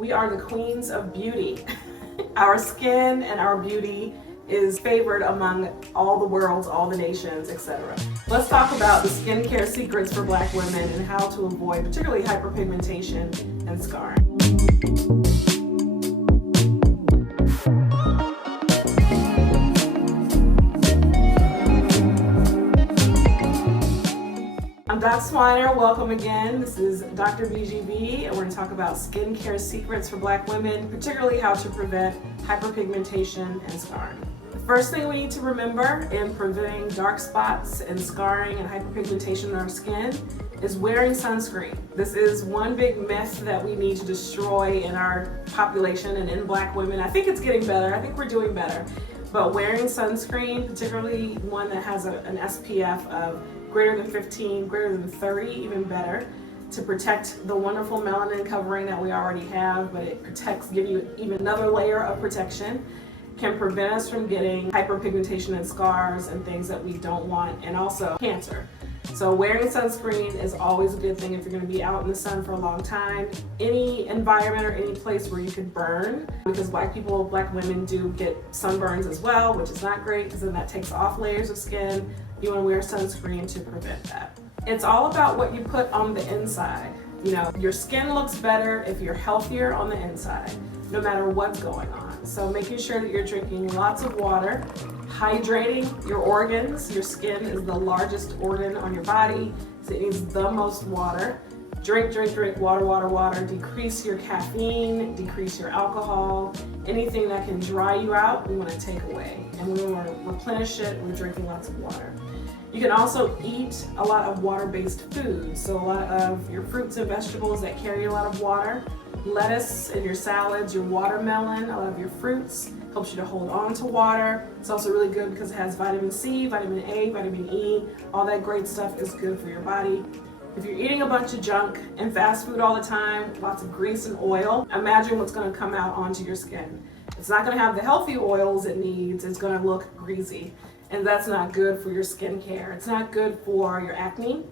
We are the queens of beauty. Our skin and our beauty is favored among all the worlds, all the nations, etc. Let's talk about the skincare secrets for Black women and how to avoid particularly hyperpigmentation and scarring. I'm Dr. Swiner, welcome again. This is Dr. BGB, and we're going to talk about skincare secrets for Black women, particularly how to prevent hyperpigmentation and scarring. The first thing we need to remember in preventing dark spots and scarring and hyperpigmentation in our skin is wearing sunscreen. This is one big myth that we need to destroy in our population and in Black women. I think it's getting better. I think we're doing better. But wearing sunscreen, particularly one that has an SPF of greater than 15, greater than 30, even better, to protect the wonderful melanin covering that we already have, but it protects, give you even another layer of protection, can prevent us from getting hyperpigmentation and scars and things that we don't want, and also cancer. So wearing sunscreen is always a good thing if you're going to be out in the sun for a long time. Any environment or any place where you could burn, because Black women do get sunburns as well, which is not great because then that takes off layers of skin. You want to wear sunscreen to prevent that. It's all about what you put on the inside. You know, your skin looks better if you're healthier on the inside, no matter what's going on. So making sure that you're drinking lots of water, hydrating your organs. Your skin is the largest organ on your body, so it needs the most water. Drink, water. Decrease your caffeine, decrease your alcohol. Anything that can dry you out, we want to take away. And we want to replenish it with drinking lots of water. You can also eat a lot of water-based foods. So a lot of your fruits and vegetables that carry a lot of water. Lettuce in your salads, your watermelon, a lot of your fruits helps you to hold on to water. It's also really good because it has vitamin C, vitamin A, vitamin E. All that great stuff is good for your body. If you're eating a bunch of junk and fast food all the time, lots of grease and oil, imagine what's going to come out onto your skin. It's not going to have the healthy oils it needs. It's going to look greasy, and that's not good for your skincare. It's not good for your acne.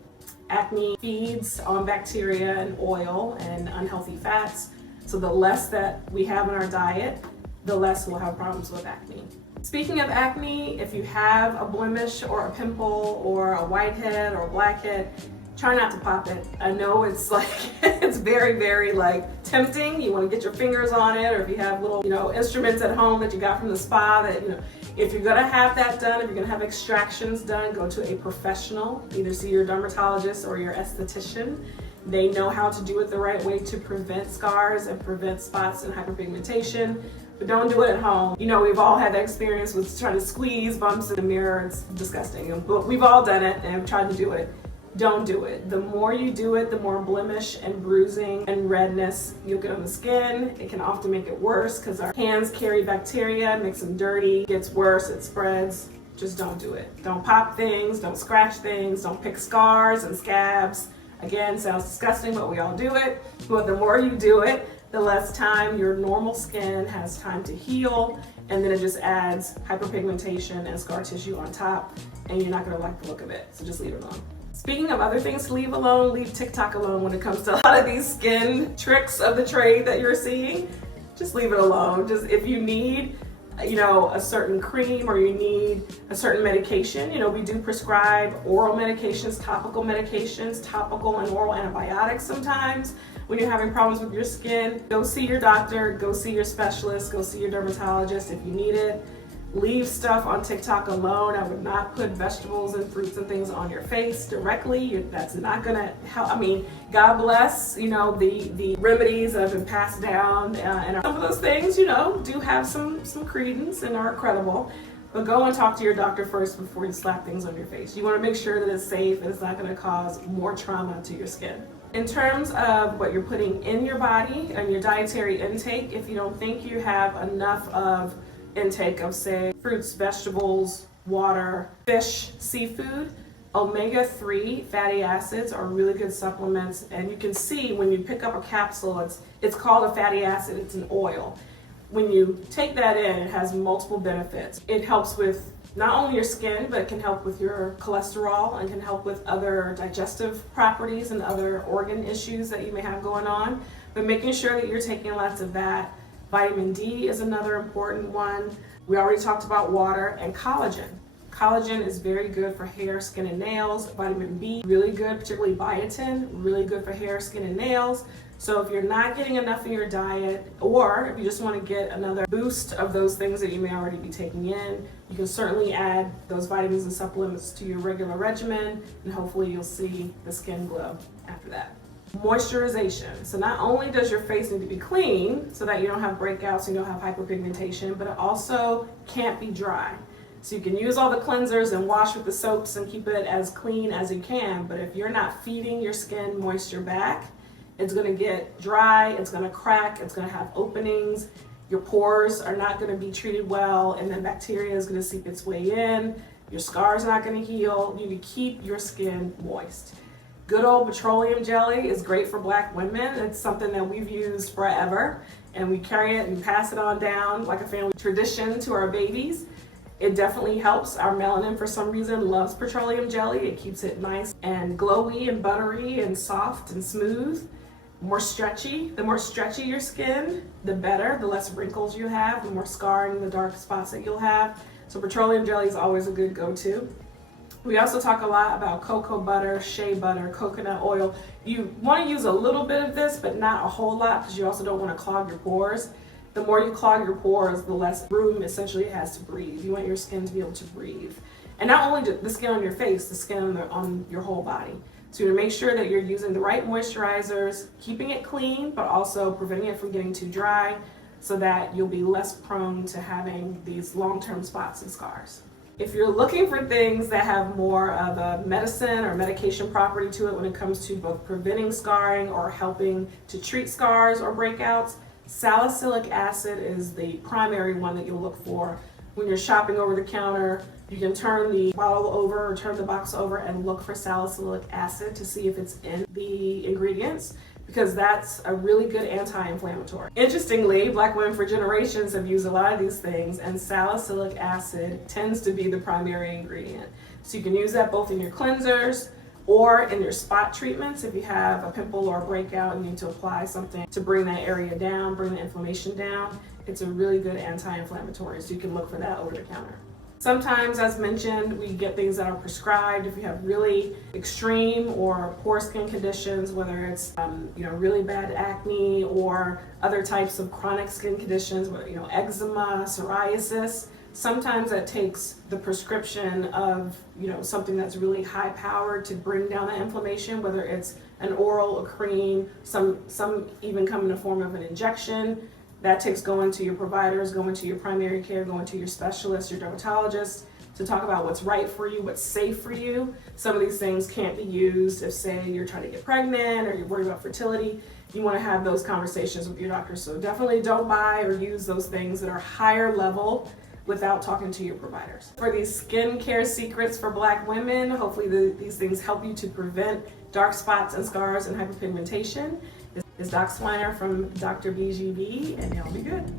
Acne feeds on bacteria and oil and unhealthy fats. So the less that we have in our diet, the less we'll have problems with acne. Speaking of acne, if you have a blemish or a pimple or a whitehead or a blackhead, try not to pop it. I know it's like, it's very like tempting. You want to get your fingers on it, or if you have little, instruments at home that you got from the spa that, if you're gonna have that done, if you're gonna have extractions done, go to a professional. Either see your dermatologist or your esthetician. They know how to do it the right way to prevent scars and prevent spots and hyperpigmentation, but don't do it at home. We've all had that experience with trying to squeeze bumps in the mirror. It's disgusting, but we've all done it and tried to do it. Don't do it. The more you do it, the more blemish and bruising and redness you'll get on the skin. It can often make it worse because our hands carry bacteria, makes them dirty, it gets worse, it spreads. Just don't do it. Don't pop things, don't scratch things, don't pick scars and scabs. Again, sounds disgusting, but we all do it. But the more you do it, the less time your normal skin has time to heal, and then it just adds hyperpigmentation and scar tissue on top, and you're not gonna like the look of it, so just leave it alone. Speaking of other things to leave alone, leave TikTok alone when it comes to a lot of these skin tricks of the trade that you're seeing. Just leave it alone. Just if you need, a certain cream or you need a certain medication, we do prescribe oral medications, topical and oral antibiotics sometimes. When you're having problems with your skin, go see your doctor, go see your specialist, go see your dermatologist if you need it. Leave stuff on TikTok alone. I would not put vegetables and fruits and things on your face directly. That's not gonna help. God bless, the remedies that have been passed down, and some of those things, do have some credence and are credible. But go and talk to your doctor first before you slap things on your face. You want to make sure that it's safe and it's not going to cause more trauma to your skin. In terms of what you're putting in your body and your dietary intake, if you don't think you have enough of intake of, say, fruits, vegetables, water, fish, seafood, omega-3 fatty acids are really good supplements. And you can see when you pick up a capsule, it's called a fatty acid, it's an oil. When you take that in, it has multiple benefits. It helps with not only your skin, but it can help with your cholesterol and can help with other digestive properties and other organ issues that you may have going on. but making sure that you're taking lots of that. Vitamin D is another important one. We already talked about water and collagen. Collagen is very good for hair, skin, and nails. Vitamin B, really good, particularly biotin, really good for hair, skin, and nails. So if you're not getting enough in your diet, or if you just want to get another boost of those things that you may already be taking in, you can certainly add those vitamins and supplements to your regular regimen, and hopefully you'll see the skin glow after that. Moisturization. So not only does your face need to be clean so that you don't have breakouts and you don't have hyperpigmentation, but it also can't be dry. So you can use all the cleansers and wash with the soaps and keep it as clean as you can, but if you're not feeding your skin moisture back, it's going to get dry, it's going to crack, it's going to have openings, your pores are not going to be treated well, and then bacteria is going to seep its way in, your scars are not going to heal. You need to keep your skin moist. Good old petroleum jelly is great for Black women. It's something that we've used forever, and we carry it and pass it on down like a family tradition to our babies. It definitely helps. Our melanin, for some reason, loves petroleum jelly. It keeps it nice and glowy and buttery and soft and smooth. More stretchy. The more stretchy your skin, the better. The less wrinkles you have, the more scarring, the dark spots that you'll have. So petroleum jelly is always a good go-to. We also talk a lot about cocoa butter, shea butter, coconut oil. You want to use a little bit of this, but not a whole lot, because you also don't want to clog your pores. The more you clog your pores, the less room essentially it has to breathe. You want your skin to be able to breathe. And not only the skin on your face, the skin on your whole body. So you want to make sure that you're using the right moisturizers, keeping it clean, but also preventing it from getting too dry so that you'll be less prone to having these long-term spots and scars. If you're looking for things that have more of a medicine or medication property to it when it comes to both preventing scarring or helping to treat scars or breakouts, salicylic acid is the primary one that you'll look for. When you're shopping over the counter, you can turn the bottle over or turn the box over and look for salicylic acid to see if it's in the ingredients, because that's a really good anti-inflammatory. Interestingly, Black women for generations have used a lot of these things, and salicylic acid tends to be the primary ingredient. So you can use that both in your cleansers or in your spot treatments. If you have a pimple or a breakout and you need to apply something to bring that area down, bring the inflammation down, it's a really good anti-inflammatory, so you can look for that over the counter. Sometimes, as mentioned, we get things that are prescribed if you have really extreme or poor skin conditions, whether it's really bad acne or other types of chronic skin conditions, eczema, psoriasis. Sometimes that takes the prescription of something that's really high powered to bring down the inflammation, whether it's an oral, a cream, some even come in the form of an injection. That takes going to your providers, going to your primary care, going to your specialist, your dermatologist, to talk about what's right for you, what's safe for you. Some of these things can't be used if, say, you're trying to get pregnant or you're worried about fertility. You want to have those conversations with your doctor. So definitely don't buy or use those things that are higher level without talking to your providers. For these skincare secrets for Black women, hopefully these things help you to prevent dark spots and scars and hyperpigmentation. This is Doc Swiner from Dr. BGB, and y'all be good.